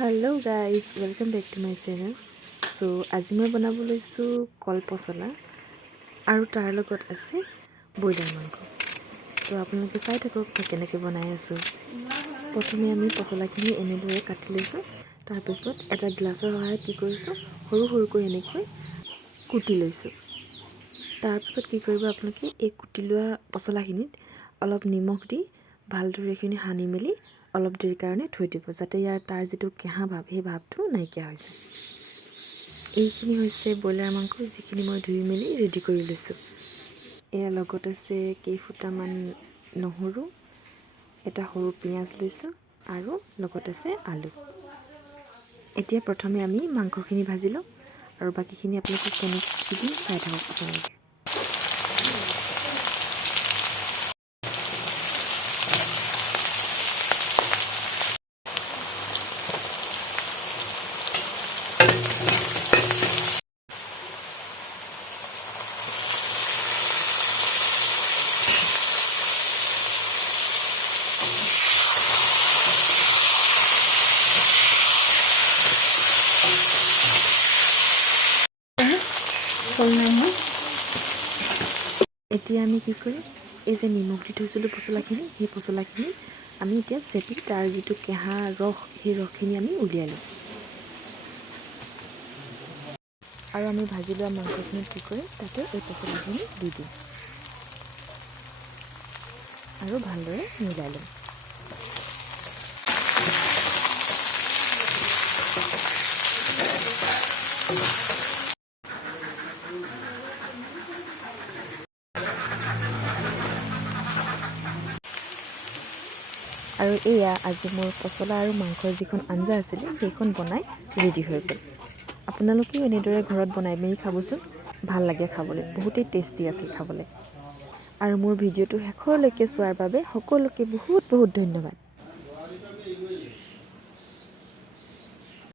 Hello guys, welcome back to my channel. So আজি মই বনাব লৈছো কল পচলা আৰু তাৰ লগত আছে বইলাৰ মাংস। তো আপোনালোকে চাই থাকক মই কেনেকৈ বনাই আছো। প্ৰথমে আমি পচলাখিনি এনেদৰে কাটি লৈছো। তাৰ পিছত এটা গ্লাছৰ সহায়ত কি কৰিছো সৰু সৰুকৈ এনেকৈ কুটি লৈছো। তাৰ পিছত কি কৰিব আপোনালোকে এই কুটি লোৱা পচলাখিনিত অলপ নিমখ দি ভালদৰে খিনি হানি মেলি অলপ দেৰি কাৰণে থৈ দিব যাতে ইয়াৰ তাৰ যেটো কেহা ভাব হে ভাবটো নাইকিয়া হৈ যায়। এইখিনি হৈছে বইলাৰ মাংস যিখিনি মই ধুই মেলি ৰেডি কৰি লৈছো। এয়া লগত আছে কেইফুটামান নহৰু, এটা সৰু পিয়াজ লৈছো আৰু লগত আছে আলু। এতিয়া প্ৰথমে আমি মাংসখিনি ভাজি লওঁ আৰু বাকিখিনি আপোনালোকে কেনেকৈ দিম চাই থাকক আপোনালোকে। এতিয়া আমি কি কৰিম এই যে নিমখ দি থৈছিলো পচলাখিনি সেই পচলাখিনি আমি এতিয়া চেপি তাৰ যেটো কেহা ৰস সেই ৰসখিনি আমি উলিয়াই লম। আৰু আমি ভাজি লোৱা মাংসখিনি কি কৰিম তাতে এই পচলাখিনি দি দিম আৰু ভালদৰে মিলাই লম। আৰু এয়া আজি মোৰ পচলা আৰু মাংসৰ যিখন আঞ্জা আছিল সেইখন বনাই ৰেডি হৈ গ'ল। আপোনালোকেও এনেদৰে ঘৰত বনাই মেলি খাবচোন, ভাল লাগে খাবলৈ, বহুতেই টেষ্টি আছিল খাবলৈ। আৰু মোৰ ভিডিঅ'টো শেষলৈকে চোৱাৰ বাবে সকলোকে বহুত বহুত ধন্যবাদ।